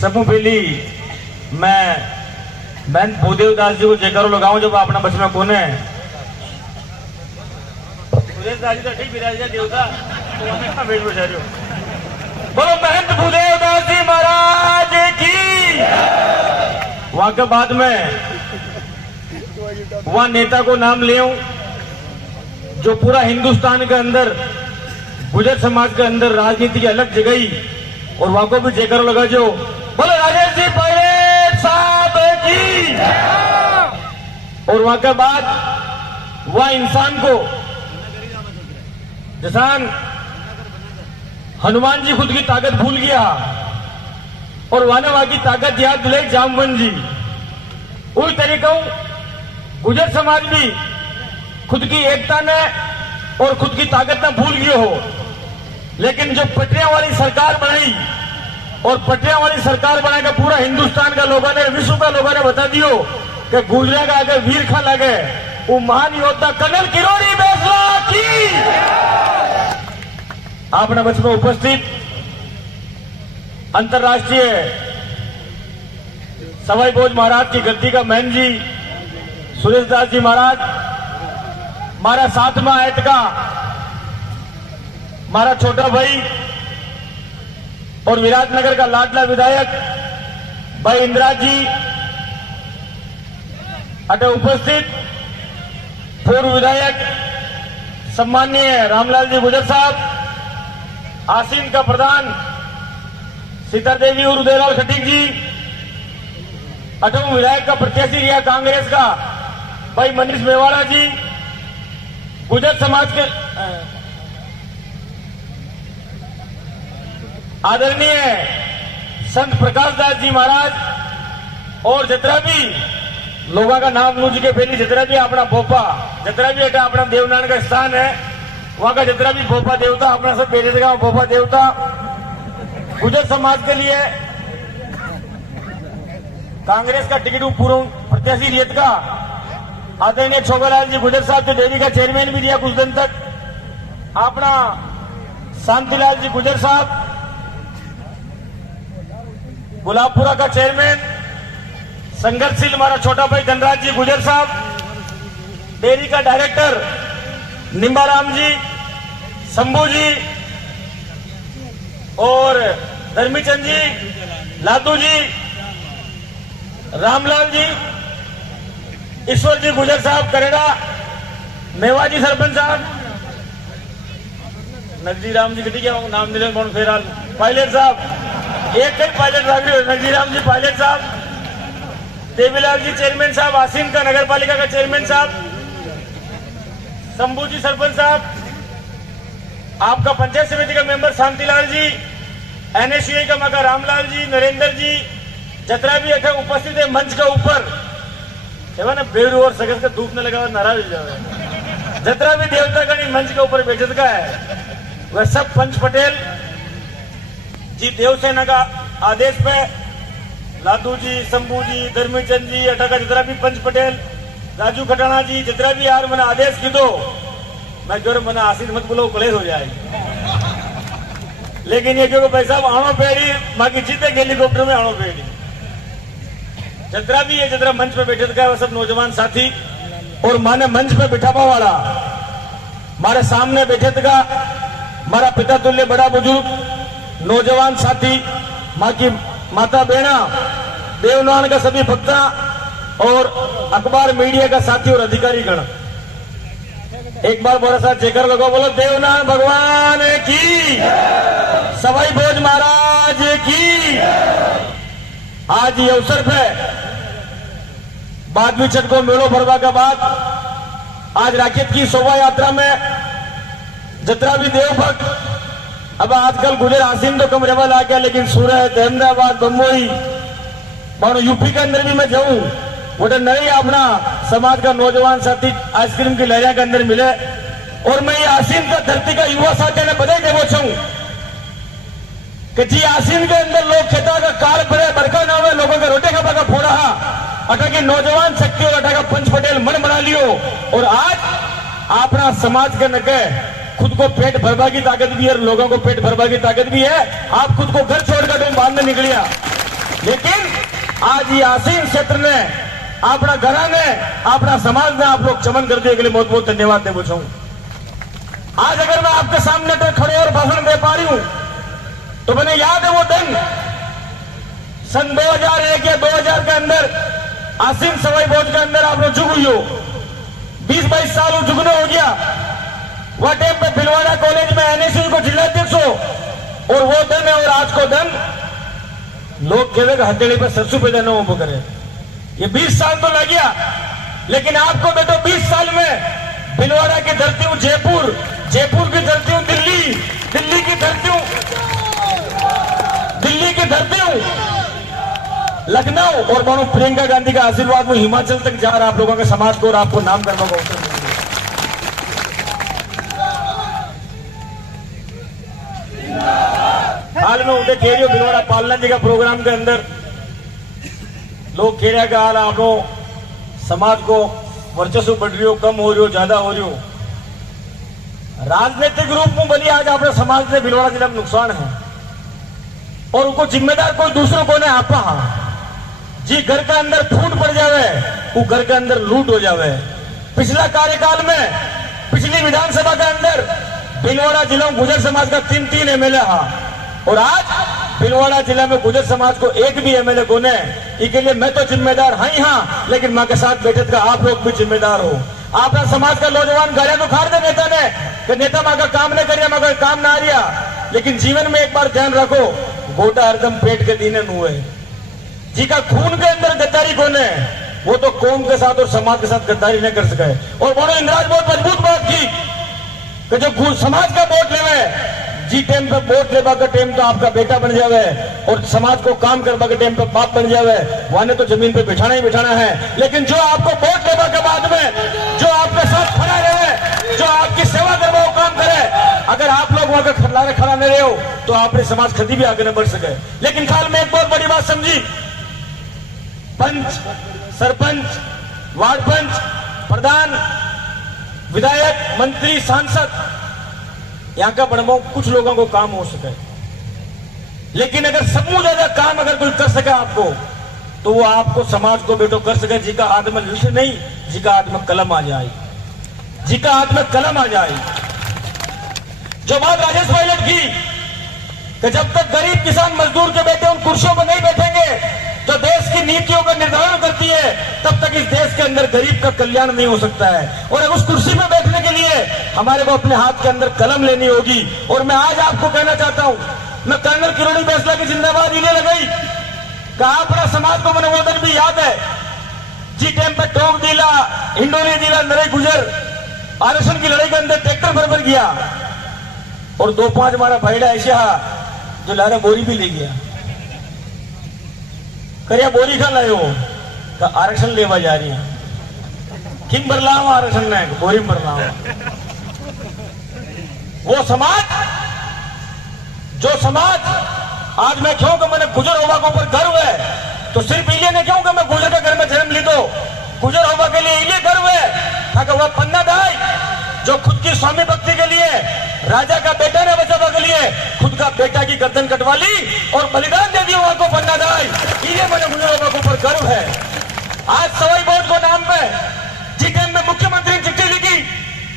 सबू पहली मैं बहन भूदेव दास जी को जयकारो लगाऊं जब अपना बच में कोने भूदेव दास जी तो ठीक विराज देवता बोलो महंत भूदेव दास जी महाराज की। वहां के बाद में वहां नेता को नाम ले जो पूरा हिंदुस्तान के अंदर गुजर समाज के अंदर राजनीति की अलग जगह और वहां को भी जयकारो लगा जो बोलो राजेश जी पायलट साहब की। और वहां के बाद वह इंसान को जैसान हनुमान जी खुद की ताकत भूल गया और वहां की ताकत याद दिलाई जामवन जी। उस तरीका गुजर समाज भी खुद की एकता ने और खुद की ताकत ने भूल गए हो, लेकिन जो पटरिया वाली सरकार बनाई और पटरिया वाली सरकार बनाकर पूरा हिंदुस्तान का लोगों ने विश्व का लोगों ने बता दियो कि गुजरा का आगे वीर खा लगे वो महान योद्धा कर्नल किरोड़ी बैसला की। आपने बच में उपस्थित अंतर्राष्ट्रीय सवाई भोज महाराज की गद्दी का महन जी सुरेश दास जी महाराज, हमारा 7वां आयत का हमारा छोटा भाई और विराटनगर का लाडला विधायक भाई इंदिरा जी अटे उपस्थित पूर्व विधायक सम्माननीय रामलाल जी गुजर साहब, आसीन का प्रधान सीता देवी और उदयलाल खटीक जी, अटम विधायक का प्रत्याशी रिया कांग्रेस का भाई मनीष मेवाड़ा जी, गुजर समाज के आदरणीय संत प्रकाश दास जी महाराज और जितना भी लोगों का नाम लू जी के पहले जितना भी अपना भोपा जितना भी अटा अपना देवनारायण का स्थान है वहां का जितना भी भोपा देवता अपना सब पहले जगह भोपा देवता गुजर समाज के लिए कांग्रेस का टिकट पूर्व प्रत्याशी रियत का आदरणीय छोगलाल जी गुजर साहब जो डेयरी का चेयरमैन भी दिया कुछ दिन तक, अपना शांतिलाल जी गुजर साहब गुलाबपुरा का चेयरमैन, संघर्षशील हमारा छोटा भाई धनराज जी गुजर साहब, डेयरी का डायरेक्टर निम्बाराम जी, शंभू जी और धर्मीचंद जी, लादू जी, रामलाल जी, ईश्वर जी गुजर साहब करेड़ा, मेवाजी सरपंच साहब, नगजी राम जी कटी क्या नाम दिले कौन फेराल पायलट साहब, एक कई पायलट नगजी राम जी पायलट साहब, देवीलाल जी चेयरमैन साहब, आसीन का नगर पालिका का चेयरमैन साहब, शंभू जी सरपंच साहब, आपका पंचायत समिति का मेंबर शांतिलाल जी, एनएसयूआई का मका रामलाल जी, नरेंद्र जी, जतरा भी अठा उपस्थित है मंच का ऊपर ना बेरू और सगस का धूप न लगा नाराज हो जाए। जतरा भी देवता गणी मंच के ऊपर बैठे का है वह सब पंच पटेल जी देवसेना का आदेश पे लादू जी, शंभू जी, धर्मीचंद जी अठा का जितना भी पंच पटेल, राजू खटाना जी जितना भी यार मैंने आदेश की दो मैं जो मैंने आशीष मत बोलो कलेश हो जाए, लेकिन ये क्योंकि पैसा आणो पेड़ी बाकी जीते हेलीकॉप्टर में आणो पेड़ी जतरा भी है जतरा मंच पे बैठे था वह सब नौजवान साथी और माने मंच पे बिठावा वाला हमारे सामने बैठे था हमारा पिता तुल्य बड़ा बुजुर्ग नौजवान साथी माँ की माता बहना देवनारायण का सभी भक्ता और अखबार मीडिया का साथी और अधिकारी गण एक बार बड़ा सा जयकार लगाओ, बोलो देवनारायण भगवान की, सवाई भोज महाराज की। आज ये अवसर पे बादमी छठ को मेलो भरवा के बाद आज राकेत की शोभा यात्रा में जितना भी देवभक्त अब आजकल गुजर आसीन तो कम रेवा आ गया, लेकिन सूरत, अहमदाबाद, बम्बई मानो यूपी के अंदर भी मैं जाऊं वो नए अपना समाज का नौजवान साथी आइसक्रीम की लहरिया के अंदर मिले और मैं ये आसीन का धरती का युवा साथी ने बधाई देना चाहूं कि जी आसीन के अंदर लोग खेता का काल पड़े बरका ना हुए लोगों का रोटे का बगा फोड़ा अटा की नौजवान शक्ति और अटा का पंच पटेल मन बना लियो और आज अपना समाज के नके खुद को पेट भरवा की ताकत भी है और लोगों को पेट भरवा की ताकत भी है। आप खुद को घर छोड़कर तुम बांधने निकलिया लेकिन आज ये आसीन क्षेत्र ने अपना घरा ने अपना समाज ने आप लोग चमन कर दिए के लिए बहुत बहुत धन्यवाद दे पूछूं। आज अगर मैं आपके सामने पे खड़े और भाषण दे पा रही हूं तो मैंने याद है वो दिन सन 2001 या 2000 के अंदर आसीन सवाई भोज के अंदर आप लोग जुग हुई हो, 20-22 साल वो जुगने हो गया। वह टाइम पे भिलवाड़ा कॉलेज में एनएसयू को जिलाध्यक्ष हो और वो दिन है और आज को दिन लोग कहेगा हथेली पर सरसों पे देना वो करे। ये 20 साल तो लग गया, लेकिन आपको बेटो 20 साल में भिलवाड़ा की धरती हूं जयपुर, जयपुर की धरती हूं दिल्ली, दिल्ली की धरती हूं दिल्ली की धरती हूं लखनऊ और मानो प्रियंका गांधी का आशीर्वाद में हिमाचल तक जा रहा आप लोगों के समाज को और आपको नाम करने का अवसर मिल गया। हाल में उठे कह रही हो भिलवाड़ा पालना जी का प्रोग्राम के अंदर लोग कह रहे कि हाल आप लोग समाज को वर्चस्व बढ़ रही हो, कम हो रही हो, ज्यादा हो रही हो। राजनीतिक रूप में भले आज अपने समाज में भिलवाड़ा जिला में नुकसान है और उनको जिम्मेदार कोई दूसरों को नहीं आपा जी घर के अंदर फूट पड़ जावे वो घर के अंदर लूट हो जावे। पिछला कार्यकाल में पिछली विधानसभा के अंदर भिलवाड़ा जिला में गुजर समाज का 3 एमएलए हा और आज भिलवाड़ा जिला में गुजर समाज को एक भी एमएलए को ने इसके लिए मैं तो जिम्मेदार हाँ, लेकिन मां के साथ बैठे का आप लोग भी जिम्मेदार हो। आपका समाज का नौजवान गाड़िया तो खार दे नेता ने कि नेता मां का काम नहीं करिया, मगर काम ना आ रिया, लेकिन जीवन में एक बार ध्यान रखो गोटा हरदम पेट के दीने नु है जी का खून के अंदर गद्दारी कौन है वो तो कौम के साथ और समाज के साथ गद्दारी नहीं कर सके। और बोलो इंद्राज बहुत मजबूत बात की कि जो समाज का वोट लेवे जी टाइम पे वोट लेवा का टाइम तो आपका बेटा बन जावे और समाज को काम करवा के टाइम पे बाप बन जावे, वाने तो जमीन पे बिठाना ही बिठाना है। लेकिन जो आपको वोट लेवा के बाद में जो आपके साथ खड़ा रहे, जो आपकी सेवा करवा वो काम करे, अगर आप लोग वहां का खड़ा नहीं रहे हो तो आपने समाज कभी भी आगे न बढ़ सके। लेकिन खाल में एक बहुत बड़ी बात समझी, पंच, सरपंच, वार्ड पंच, प्रधान, विधायक, मंत्री, सांसद, यहां का बढ़ाओ कुछ लोगों को काम हो सके, लेकिन अगर सबसे ज्यादा काम अगर कोई कर सके आपको तो वो आपको समाज को बेटो कर सके जी का हाथ में विषय नहीं, जी का हाथ में कलम आ जाए, जी का हाथ में कलम आ जाए। जो बात राजेश पायलट की कि जब तक गरीब किसान मजदूर के बेटे उन कुर्सियों पर नहीं बैठेंगे जो देश की नीतियों का निर्धारण करती है, तब तक इस देश के अंदर गरीब का कल्याण नहीं हो सकता है। और उस कुर्सी पर बैठने के लिए हमारे को अपने हाथ के अंदर कलम लेनी होगी। और मैं आज आपको कहना चाहता हूं, मैं कर्नल किरोड़ी बैसला की जिंदाबाद इन्हें लगाई कहा अपना समाज को मैंने वो दिन भी याद है जी टाइम पे टोक दिला, हिंडोली दिला, नरे गुजर आरक्षण की लड़ाई के अंदर ट्रैक्टर भर गया और 2-5 हमारा भाईड़ा ऐसा जो लारा बोरी भी ले गया, करिया बोरी खा लाए हो का आरक्षण लेवा जा रही है किम बरलाव आरक्षण ने बोरी बरलाव। वो समाज जो समाज आज मैं क्यों कि मैंने गुजर होगा के ऊपर गर्व है, तो सिर्फ इलिए ने क्यों कि मैं गुजर के घर में जन्म ली, तो गुजर होगा के लिए इलिए गर्व है ताकि वह पन्ना दाई जो खुद की स्वामी भक्ति के लिए राजा का बेटा ने बचावा के लिए खुद का बेटा की गर्दन कटवा ली और बलिदान दे दिया वहां को पन्ना दाई, इलिए मैंने गुजर होगा के ऊपर गर्व है। आज सवाई बोझ को नाम पे जी टाइम में मुख्यमंत्री ने चिट्ठी लिखी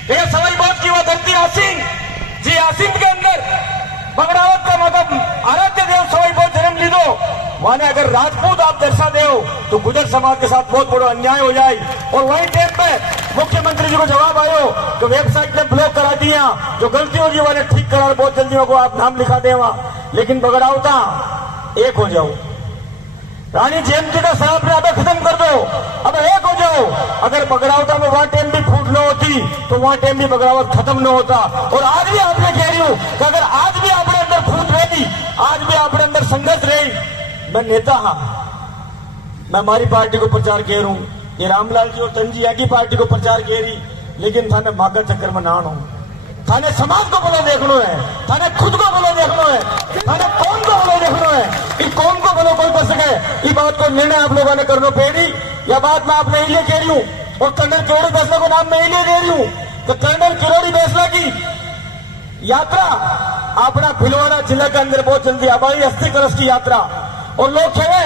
कि सवाई बोझ की वह धरती आसीन जी, आसीन के अंदर बगड़ावत का मतलब आराध्य देव सवाई बोझ जन्म ली दो, माने अगर राजपूत आप दर्शा दे तो गुजर समाज के साथ बहुत बड़ा अन्याय हो जाए। और वही टाइम पे मुख्यमंत्री जी को जवाब आयो कि वेबसाइट ने ब्लॉक करा दिया, जो गलती होगी वाले ठीक करा, बहुत जल्दी होगा आप नाम लिखा दे वहां, लेकिन बगड़ावता एक हो जाओ, रानी जयंती का शराब ने अब खत्म कर दो, अब एक हो जाओ। अगर बगड़ावता में वहां टाइम भी फूट न होती तो वहां टाइम भी बगड़ावत खत्म न होता। और आज भी आपने कह रही हूं कि अगर आज भी आपने अंदर फूट रहेगी, आज भी आपने अंदर संघर्ष रही, मैं नेता हाँ, मैं हमारी पार्टी को प्रचार कह रहा हूं, ये रामलाल जी और तंजी की पार्टी को प्रचार कह रही, लेकिन थाने मागा चक्कर में ना हो, थाने समाज को बोलो देखना है, थाने खुद को बोलो देखना है, थाने कौन को बोलो देखना है, इस कौन को बोलो कोई कर सके, इस बात को निर्णय आप लोगों ने करना पेड़ी। यह बात मैं आपने इसलिए कह रही हूँ और कर्नल किरोड़ी बैसला को नाम मैं इसलिए दे रही हूँ कि कर्नल किरोड़ी बैसला की यात्रा अपना भिलवाड़ा जिला के अंदर बहुत जल्दी आबाई अस्थि कलश की यात्रा और लोग कहे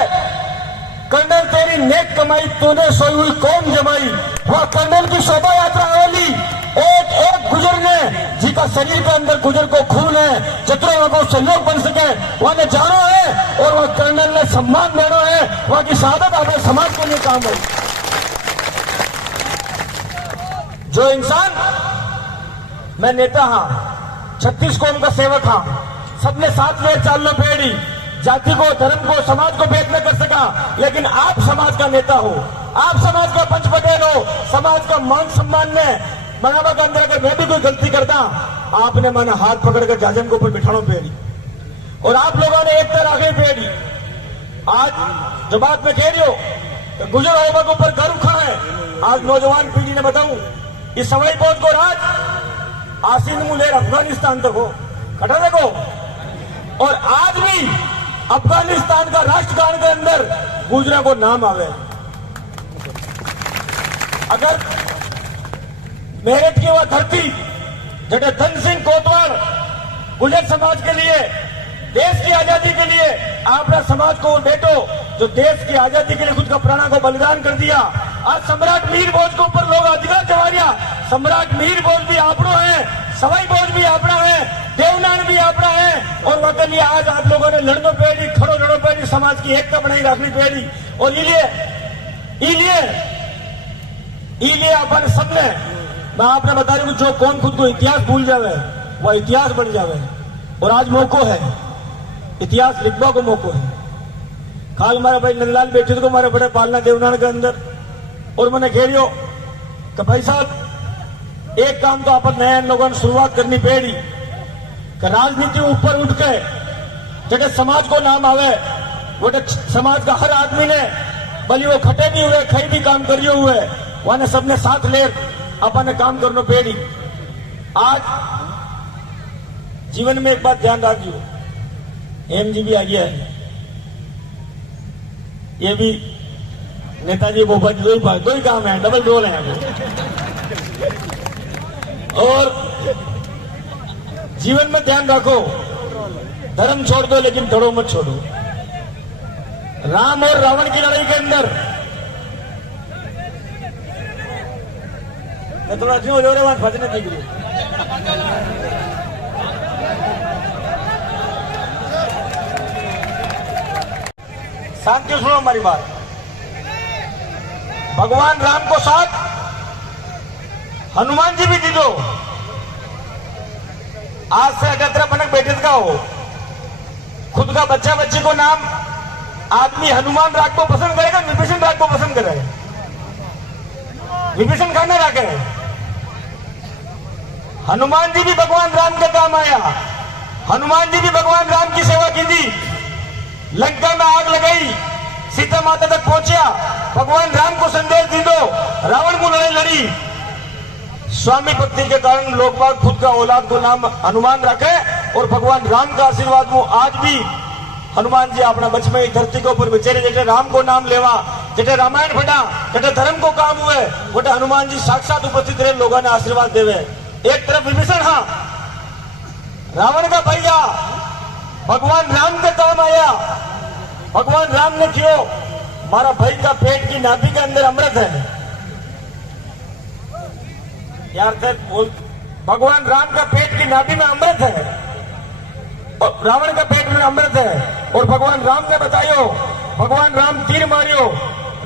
कर्नल तेरी नेक कमाई तूने सोई हुई कौन जमाई। वह कर्नल की शोभा यात्रा वाली एक एक गुजर ने जिसका शरीर के अंदर गुजर को खून है जितने लोगों से लोग बन सके वह ने जाना है और वह कर्नल ने सम्मान देना है। वह की शहादत अपने समाज के लिए काम है। जो इंसान मैं नेता हाँ 36 कौम का सेवक हाँ सबने साथ में चाल लो पेड़ी जाति को धर्म को समाज को भेद न कर सका लेकिन आप समाज का नेता हो आप समाज का पंच पटेल हो समाज का मान सम्मान में बनावा के अंदर अगर मैं भी कोई गलती करता आपने मैंने हाथ पकड़कर जाजम के ऊपर बिठानो पेड़ी और आप लोगों ने एक तरह आगे पेड़ी। आज जो बात मैं कह रही हूं तो गुजर होगा के ऊपर घर उखा है। आज नौजवान पीढ़ी ने बताऊं इस सवाई पहुंच को राज आसीन मुलेर अफगानिस्तान तक हो कटा देखो और आज भी अफगानिस्तान का राष्ट्रगान के अंदर गुजरा को नाम आवे। अगर मेरठ की वह धरती जटे धन सिंह कोतवाल गुजर समाज के लिए देश की आजादी के लिए आपने समाज को बेटो जो देश की आजादी के लिए खुद का प्राणों को बलिदान कर दिया। आज सम्राट मीर भोज के ऊपर लोग अधिकार जमा रिया। सम्राट मीर भोज भी आपनो है सवाई भोज भी अपना है देवनान भी अपना है और वह के लिए आज आप लोगों ने लड़नो पेड़ी खड़ो लड़ो पेड़ी समाज की एकता बनाई रखनी पेड़ी और इलिए अपन सबने मैं आपने बता रही हूं जो कौन खुद को इतिहास भूल जावे वह इतिहास बन जावे और आज मौको है इतिहास लिखवा को मौको है। खाल हमारा भाई नंदलाल बैठे थे हमारे बड़े पालना देवनान के अंदर और मैंने कह रही हो कि भाई साहब एक काम तो अपन नए लोगों ने शुरुआत करनी पेड़ी कि राजनीति ऊपर उठ के जगह समाज को नाम आवे वो समाज का हर आदमी ने भली वो खटे नहीं हुए कहीं भी काम करिए हुए वहां ने सबने साथ ले अपन ने काम करना पेड़ी। आज जीवन में एक बात ध्यान रखियो एमजीबी आ गया है ये भी नेताजी बोपा जी दो ही काम है डबल रोल है और जीवन में ध्यान रखो धर्म छोड़ दो लेकिन धड़ो मत छोड़ो। राम और रावण की लड़ाई के अंदर मैं थोड़ा जो रे वहां भजने की गुरु शांति सुनो हमारी बात। भगवान राम को साथ हनुमान जी भी दी दो। आज से 18 बनक बैठे का हो खुद का बच्चा बच्ची को नाम आदमी हनुमान राग को पसंद करेगा विभीषण राग को पसंद करेगा विभीषण खाना राखे हनुमान जी भी भगवान राम के काम आया। हनुमान जी भी भगवान राम की सेवा की थी लंका में आग लगाई सीता माता तक पहुंचा भगवान राम को संदेश दी दो रावण को लड़ाई लड़ी। स्वामी भक्ति के कारण लोग बाग खुद का औलाद को नाम हनुमान रखे और भगवान राम का आशीर्वाद वो आज भी हनुमान जी अपना बचपन की धरती के ऊपर बेचारे जैसे राम को नाम लेवा जैसे रामायण फटा जैसे धर्म को काम हुए वो हनुमान जी साक्षात उपस्थित रहे लोगों ने आशीर्वाद देवे। एक तरफ विभीषण हाँ रावण का भैया भगवान राम के काम आया। भगवान राम ने क्यों मारा भाई का पेट की नाभि के अंदर अमृत है यार भगवान राम का पेट की नाभि में अमृत है और रावण का पेट में अमृत है और भगवान राम ने बतायो भगवान राम तीर मारियो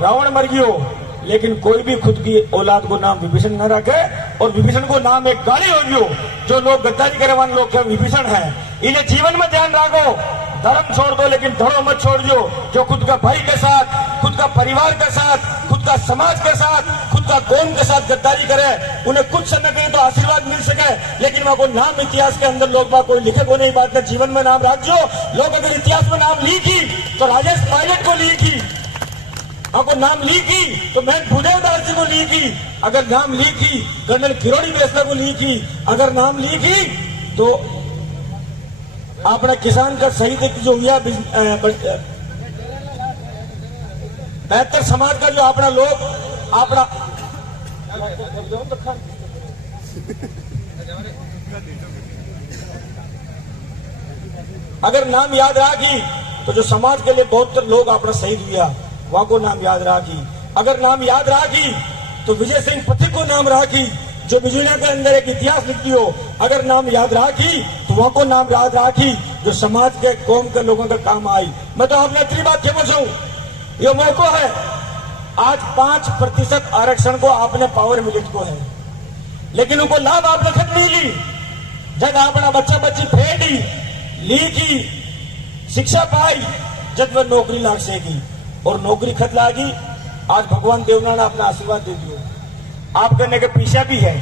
रावण मर गयो लेकिन कोई भी खुद की औलाद को नाम विभीषण न रखे और विभीषण को नाम एक गाली हो गयो जो लोग गद्दारी करे वाले लोग क्या विभीषण है। इन्हें जीवन में ध्यान रखो धर्म छोड़ दो लेकिन धड़ो मत छोड़ दो। जो खुद का भाई के साथ खुद का परिवार के साथ खुद का समाज के साथ खुद का कौम के साथ गद्दारी करे उन्हें कुछ समय के लिए तो आशीर्वाद मिल सके लेकिन वह को नाम इतिहास के अंदर लोग कोई लिखे को नहीं बात जीवन में नाम रख जो। लोग अगर इतिहास में नाम लिखी तो राजेश पायलट को लिखी आपको नाम लिखी तो मैं भुजलदास जी को लिखी अगर नाम लिखी कर्नल किरोड़ी बेसला को लिखी अगर नाम लिखी तो अपना किसान का शहीद जो हुआ बेहतर समाज का जो अपना लोग अपना अगर नाम याद रखी तो जो समाज के लिए बहुत लोग अपना शहीद हुआ वहां को नाम याद राखी। अगर नाम याद राखी तो विजय सिंह पथिक को नाम राखी जो बिजुलिया के अंदर एक इतिहास लिखती हो। अगर नाम याद राखी तो वहां को नाम याद राखी जो समाज के कौम के लोगों का काम आई। मैं तो आपने इतनी बात क्यों पूछूं, ये मौका है आज 5% आरक्षण को आपने पावर मिलिट को है, लेकिन उनको लाभ आपने खत नहीं ली। जब अपना बच्चा बच्ची फेडी ली की शिक्षा पाई जब वह नौकरी लाग सेगी और नौकरी खत लागी। आज भगवान देवना ने अपना आशीर्वाद दे दियो। आप करने का पीछा भी है,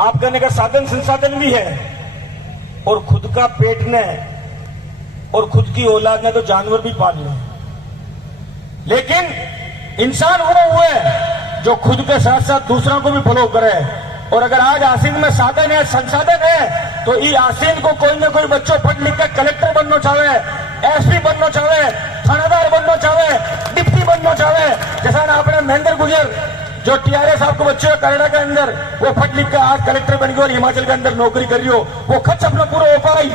आप करने का साधन संसाधन भी है, और खुद का पेट ने और खुद की औलाद ने तो जानवर भी पाल ले। लेकिन इंसान वो हुए जो खुद के साथ साथ दूसरों को भी फॉलो करे। और अगर आज आसीन में साधन है संसाधन है तो ये आसीन को कोई ना कोई बच्चों पढ़ लिख कर कलेक्टर बनना चाहे, एसपी बनना चाहे, थानेदार बनना चाहे, डिप्टी बनना चाहे। जैसा ना अपने महेंद्र गुजर जो टीआरएस आपको बच्चे कनाडा के अंदर वो पढ़ लिख कर आज कलेक्टर बन गए और हिमाचल के अंदर नौकरी कर रही हो, वो खर्च अपना पूरा हो पाई।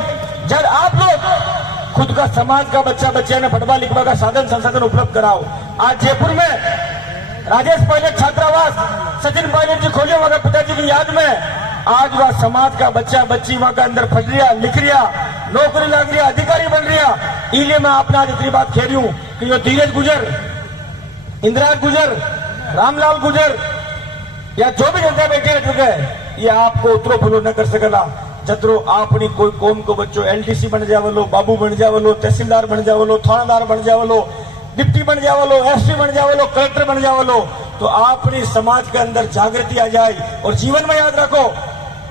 जब आप लोग खुद का समाज का बच्चा ने पढ़वा लिखवा का साधन संसाधन उपलब्ध कराओ। आज जयपुर में राजेश पायलट छात्रावास सचिन पायलट जी खोले वहां पिताजी की याद में आज वह समाज का बच्चा बच्ची वहां का अंदर पढ़ रिया लिख रिया नौकरी लग रहा अधिकारी बन रहा। इसलिए मैं आपने आज इतनी बात कह रही हूं कि जो धीरज गुजर, इंदिरा गुजर, रामलाल गुजर या जो भी जनता बैठे रह चुके ये आपको उतरो फुलो न कर सकेला। जतरो आपनी कोई कौम को बच्चों एलडीसी बन जावलो, बाबू बन जावलो, तहसीलदार बन जावलो, थानादार बन जावलो, डिप्टी बन जावलो, एसपी बन जावलो, कलेक्टर बन जावलो, तो आपनी समाज के अंदर जागृति आ जाए। और जीवन में याद रखो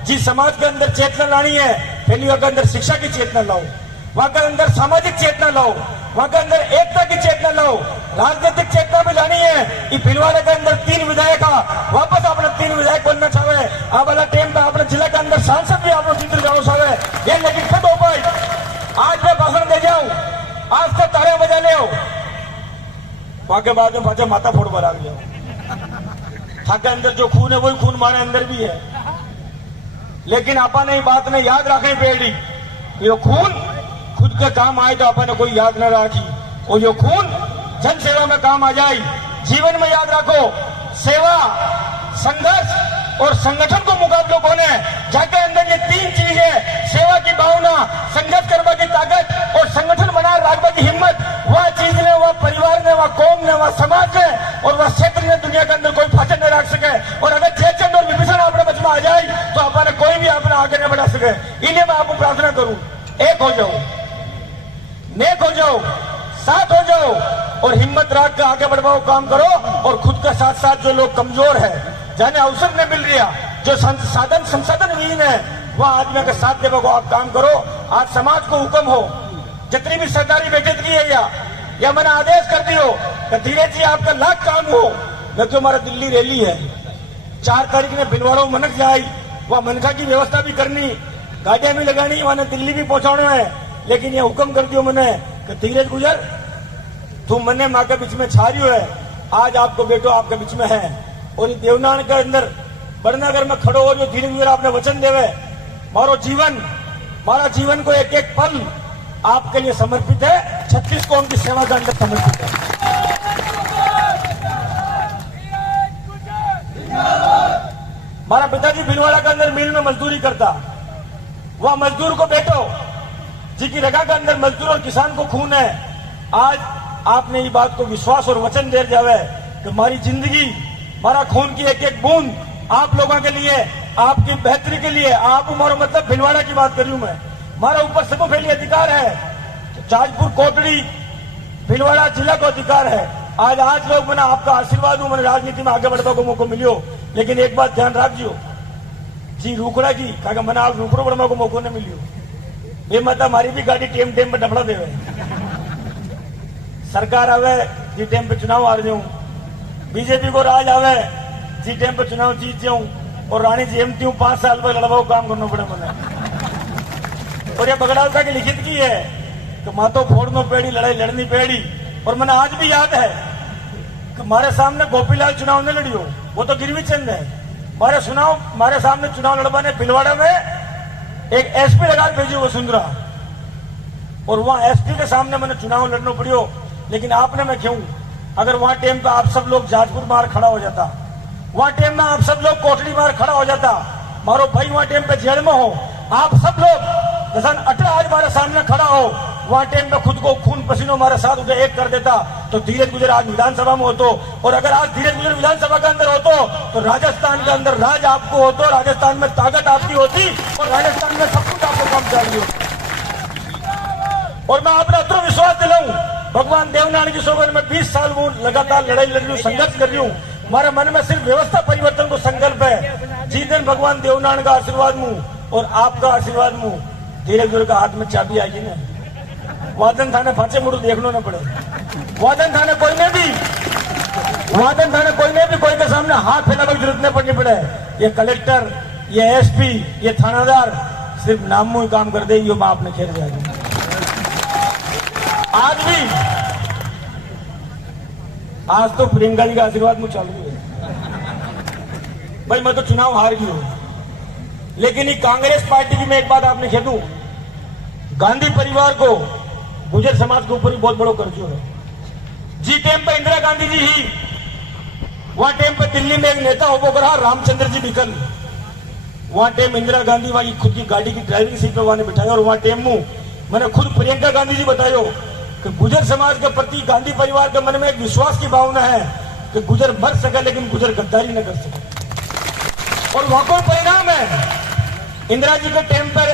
जिस समाज के अंदर चेतना लानी है पहली वहां के अंदर शिक्षा की चेतना लाओ, वहां के अंदर सामाजिक चेतना लाओ, वहां के अंदर एकता की चेतना लाओ, राजनीतिक चेतना भी लानी है। ये भिलवाड़े के अंदर 3 विधायक वापस अपने 3 विधायक बनना चाहे। अब वाला टाइम में अपने जिला के अंदर सांसद भी आप जीत जाओ चाहे ये, लेकिन खुद हो पाई। आज मैं भाषण दे जाऊं, आज तक तारे बजा ले वहां के बाद में भाजपा माता फोड़ बना गया। के अंदर जो खून है वही खून हमारे अंदर भी है, लेकिन आपा ने बात ने याद रखनी पड़ी। ये खून खुद के काम आए तो आपा ने कोई याद न रखी, और ये खून जन सेवा में काम आ जाए। जीवन में याद रखो सेवा, संघर्ष और संगठन को मुकाबलो कौन है। जाके अंदर ये 3 चीज है, सेवा की भावना, संघर्ष करने की ताकत और संगठन बनाए रखने की हिम्मत। वह चीज ने, वह परिवार ने, वह कौम ने, वह समाज ने और वह क्षेत्र ने दुनिया के अंदर कोई फाचन नहीं रख सके। और अगर जयचंद और विभीषण अपने बच में आ जाए तो अपने कोई भी अपना आगे नहीं बढ़ा सके। इन्हें मैं आपको प्रार्थना करूं, एक हो जाओ, नेक हो जाओ, साथ हो जाओ और हिम्मत रख कर आगे बढ़वाओ, काम करो। और खुद के साथ साथ जो लोग कमजोर है, जाने अवसर नहीं मिल रहा, जो साधन संसाधन विहीन है, वह आदमी के साथ देवो को आप काम करो। आज समाज को हुक्म हो, जितनी भी सरकारी बैठक की है या मैंने आदेश कर दियो कि धीरज जी आपका लाख काम हो। मैं तो हमारा दिल्ली रैली है 4 तारीख ने भिलवाड़ा मनक जाए, वह मनखा की व्यवस्था भी करनी, गाड़ियां भी लगानी, वहां दिल्ली भी पहुंचाना है। लेकिन ये हुक्म कर दियो मैंने कि धीरज गुजर तुम मने माँ के बीच में छा रही है, आज आपको बेटो आपके बीच में है। और देवनान के अंदर बड़नगर में खड़ो हो जो धीरज गुजर आपने वचन देवे, मारा जीवन को एक एक पल आपके लिए समर्पित है, 36 कौम की सेवा के अंदर समर्पित है। हमारा पिताजी भिलवाड़ा के अंदर मिल में मजदूरी करता, वह मजदूर को बेटो जिनकी रगा के अंदर मजदूर और किसान को खून है। आज आपने ये बात को विश्वास और वचन दे जावे कि हमारी जिंदगी, हमारा खून की एक एक बूंद आप लोगों के लिए, आपकी बेहतरी के लिए, आप हमारा मतलब भिलवाड़ा की बात कर रही हूं मैं, हमारा ऊपर सबको फैली अधिकार है। जाजपुर कोटड़ी भिलवाड़ा जिला को अधिकार है। आज लोग मैंने आपका आशीर्वाद हूं, मैंने राजनीति में आगे बढ़ने को मौका मिलियो। लेकिन एक बात ध्यान रखियो जी, रुकड़ा की कहा मैंने आज रुकड़ो बढ़ने को मौका नहीं मिलियो। ये मत हमारी भी गाड़ी टेम टेम पे डबड़ा देवे, सरकार आवे जी टेम पे चुनाव हार जाऊं, बीजेपी को राज आवे जी टेम पे चुनाव जीत जाऊं, और रानी जी एमटी हूं 5 साल पर लड़वाओ काम करना पड़े मैंने। और ये बगड़ालता की लिखित की है कि मातो फोड़नो पेड़ी, लड़ाई लड़नी पेड़ी। और मैंने आज भी याद है कि हमारे सामने गोपीलाल चुनाव ने लड़ियो, वो तो गिरवी चंद है। हमारे सामने चुनाव लड़वा ने भिलवाड़ा में एक एसपी लगा भेजी वसुंधरा, और वहां एसपी के सामने मैंने चुनाव लड़ना पड़ियो, लेकिन आपने मैं क्यों, अगर वहां टाइम पे आप सब लोग जाजपुर मार खड़ा हो जाता, वहां टाइम में आप सब लोग कोटड़ी मार खड़ा हो जाता, मारो भाई वहां टाइम पे जेल में हो, आप सब लोग जैसा अटल आज हमारे सामने खड़ा हो, वहां टाइम पे खुद को खून पसीनों हमारे साथ उठे एक कर देता, तो धीरज गुजर आज विधानसभा में होतो, और अगर आज धीरज गुजर विधानसभा के अंदर होतो तो राजस्थान के अंदर राज आपको होतो, राजस्थान में ताकत आपकी होती और राजस्थान में सब कुछ आपको काम चाहिए होता। और मैं अपना अतरो विश्वास दिलाऊं, भगवान देवनारायण की सोबत में 20 साल वो लगातार लड़ाई लड़ रही हूँ, संघर्ष कर रही हूँ, हमारे मन में सिर्फ व्यवस्था परिवर्तन को संकल्प है। जिस दिन भगवान देवनारायण का आशीर्वाद मुंह और आपका आशीर्वाद मुंह धीरज गुजर का हाथ में चाबी आएगी ना, वादन थाने फांचे मुड़ू देखना न पड़े, वादन थाने कोई ने भी कोई के सामने हाथ फैलाने की जरूरत नहीं पड़नी पड़े। ये कलेक्टर, ये एसपी, ये थानादार सिर्फ नामों ही काम कर दे, यो मैं आपने खेल जाएगी। आज तो प्रियंका जी का आशीर्वाद मुझे चालू है भाई, मैं तो चुनाव हार गई हूं, लेकिन ये कांग्रेस पार्टी की मैं एक बात आपने कह दूं, गांधी परिवार को, गुजर समाज के ऊपर भी बहुत बड़ा कर्जो है। जी टाइम पे इंदिरा गांधी जी ही, वहां टाइम पे दिल्ली में एक नेता हो करा रामचंद्र जी बिकल, वहां टाइम इंदिरा गांधी वहां खुद की गाड़ी की ड्राइविंग सीट पे वहां बिठाया, और वहां टाइम मैंने खुद प्रियंका गांधी जी बतायो कि गुजर समाज के प्रति गांधी परिवार के मन में एक विश्वास की भावना है कि गुजर मर सके लेकिन गुजर गद्दारी न कर सके, और वहां कोई परिणाम है। इंदिरा जी के टाइम पर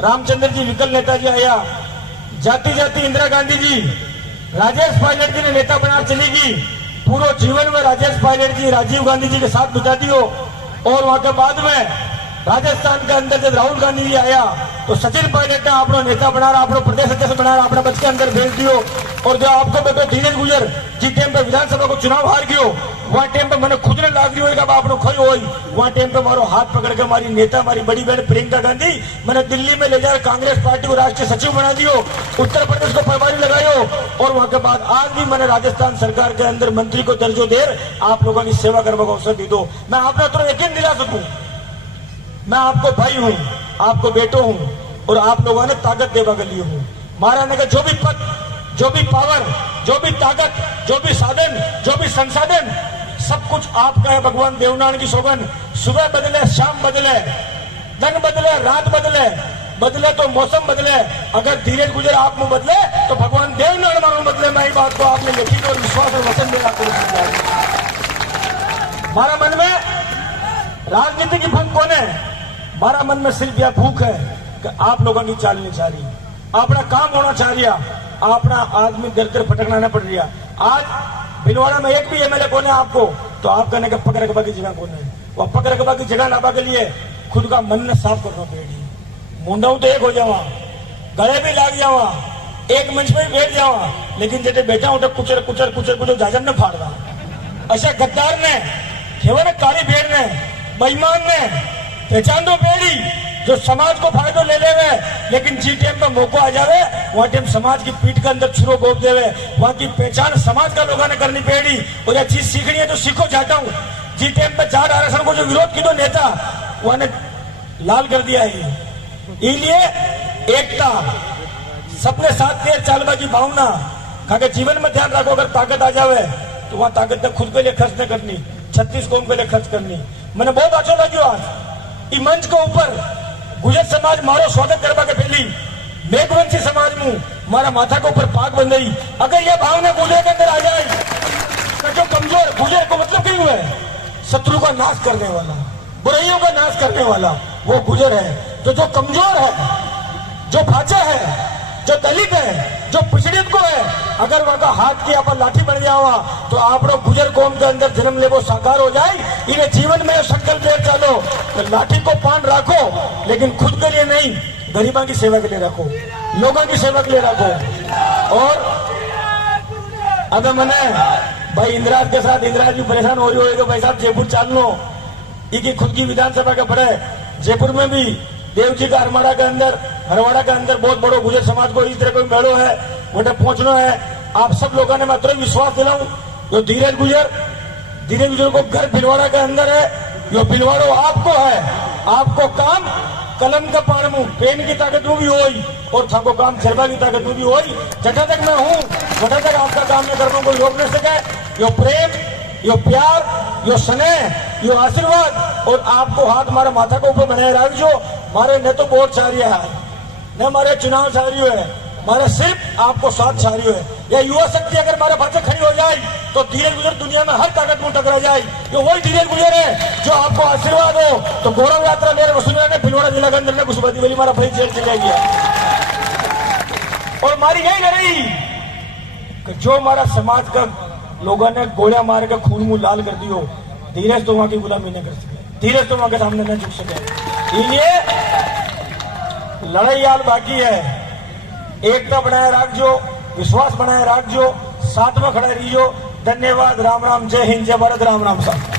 रामचंद्र जी विकल नेताजी आया, जाती जाती इंदिरा गांधी जी राजेश पायलट जी ने नेता बना चली गई, पूरा जीवन में राजेश पायलट जी राजीव गांधी जी के साथ बिता दियो, और वहां के बाद में राजस्थान के अंदर जब राहुल गांधी जी आया तो सचिन पायलट ने अपना नेता बना रहा, अपना प्रदेश अध्यक्ष बना रहा, अपने बच्चे अंदर भेज दियो, और जो आपको बेटो धीरज गुजर जिस टाइम पे विधानसभा को चुनाव हार गयो, वहां टाइम पे मैंने खुद ने लाग दी होगा आपने खोई हो, वहां टाइम पे मारो हाथ पकड़ के हमारी नेता, हमारी बड़ी बहन प्रियंका गांधी मैंने दिल्ली में ले जाकर कांग्रेस पार्टी को राष्ट्रीय सचिव बना दियो, उत्तर प्रदेश को प्रभारी लगायो, और वहां के बाद आज भी मैंने राजस्थान सरकार के अंदर मंत्री को दर्जो देर आप लोगों की सेवा करने का अवसर दे दो। मैं आपने तो यकीन दिला सकूं, मैं आपको भाई हूं, आपको बेटो हूं, और आप लोगों ने ताकत देवा के लिए हूं। महाराज का जो भी पद, जो भी पावर, जो भी ताकत, जो भी साधन, जो भी संसाधन, सब कुछ आपका है। भगवान देवनारायण की सौगंध, सुबह बदले, शाम बदले, दिन बदले, रात बदले, बदले तो मौसम बदले, अगर धीरज गुजर आप में बदले तो भगवान देवनारायण में बदले। मैं बात को आपने यकीन और विश्वास और वचन देना हमारा मन में राजनीति की भूख कौन है? हमारा मन में सिर्फ यह भूख है कि आप लोगों की चालनी चाह रही, अपना काम होना चाह रहा, अपना आदमी दर दर भटकना न पड़ रहा। आज भिलवाड़ा में एक भी एमएलए कौन है आपको, तो आप कहने का पक रकबा की जगह कौन है? वह पक रकबा की जगह लाभा के लिए खुद का मन न साफ करना पड़ेगी। मुंडाऊ तो एक हो जावा, गले भी लाग जावा, एक मंच में बैठ जावा, लेकिन जेटे बैठा उठे कुचर कुचर कुचर कुचर जाजन न फाड़वा। ऐसा गद्दार ने, केवल काली भेड़ ने, बेईमान ने पहचान दो पेड़ी जो समाज को फायदो ले लेवे, लेकिन जी टाइम पर मौका आ जावे वहां टाइम समाज की पीठ के अंदर छुरो गोप देवे। वहां की पहचान समाज का लोगों ने करनी पड़ी, और यह चीज सीखनी है तो सीखो चाहता हूँ। जी टाइम पर 4 आरक्षण को जो विरोध की दो नेता वहां ने लाल कर दिया है। इसलिए एकता, सबने साथ के चालबा की भावना खाके जीवन में ध्यान रखो। अगर ताकत आ जावे तो वहां ताकत ने खुद के लिए खर्च नहीं करनी, 36 कौम के लिए खर्च करनी। मैंने बहुत अच्छा लगे आज इस मंच के ऊपर गुजर समाज मारो स्वागत करवा के पहली मेघवंशी समाज में मारा माथा के ऊपर पाक बन गई। अगर यह भावना गुजर के अंदर आ जाए तो जो कमजोर, गुजर को मतलब क्यों है? शत्रु का नाश करने वाला, बुराइयों का नाश करने वाला वो गुजर है। तो जो कमजोर है, जो भाचा है, जो दलित है, जो पिछड़ित को है, अगर वहां का हाथ की आप लाठी बन जावा तो आप लोग गुजर कौम के अंदर जन्म ले वो साकार हो जाए। इन्हें जीवन में संकल्प ले चलो तो लाठी को पान रखो, लेकिन खुद के लिए नहीं, गरीबों की सेवा के लिए रखो, लोगों की सेवा के लिए रखो। और अब मैंने भाई इंदिराज के साथ, इंदिराज भी परेशान हो रही होगी भाई साहब जयपुर चाल लो, इनकी खुद की विधानसभा का पड़े। जयपुर में भी देवजी का हरवाड़ा के अंदर बहुत बड़ो गुजर समाज को इस तरह कोई मेड़ो है, वोटे पहुंचना है। आप सब लोगों ने मैं तो विश्वास दिलाऊं, जो धीरज गुजर को घर भिलवाड़ा के अंदर है, जो भिलवाड़ो आपको है, आपको काम कलम का पाण मु पेन की ताकत भी होई और थाको काम चलवा की ताकत भी होई। जटा तक मैं हूँ जटा तक आपका काम में करने को रोक नहीं सके। यो प्रेम, यो प्यार, यो स्नेह, यो आशीर्वाद और आपको हाथ मारे माथा को ऊपर बनाए रखो। मारे ने तो वोट चाह रही है, न मारे चुनाव चाह रही है, मारे सिर्फ आपको साथ चाह रही है। यह युवा शक्ति अगर हमारे पास खड़ी हो जाए तो धीरे गुजर दुनिया में हर ताकत में टकरा जाए। ये वही धीरे गुजर है जो आपको आशीर्वाद हो। तो गौरव यात्रा मेरे वसुंधरा ने भिलवाड़ा जिला के अंदर में घुसपति वाली मारा भाई जेल चले गया और मारी यही लड़ी कि जो हमारा समाज का लोगों ने गोलियां मार के खून मुंह लाल कर दियो, धीरज तो वहां की गुलामी नहीं कर सके, धीरज तो वहां के सामने नहीं झुक सके। ये लड़ाई याद बाकी है। एकता बनाए रखो, विश्वास बनाए रखो, साथ में खड़े रहियो। धन्यवाद। राम राम, जय हिंद, जय भारत। राम राम साहब।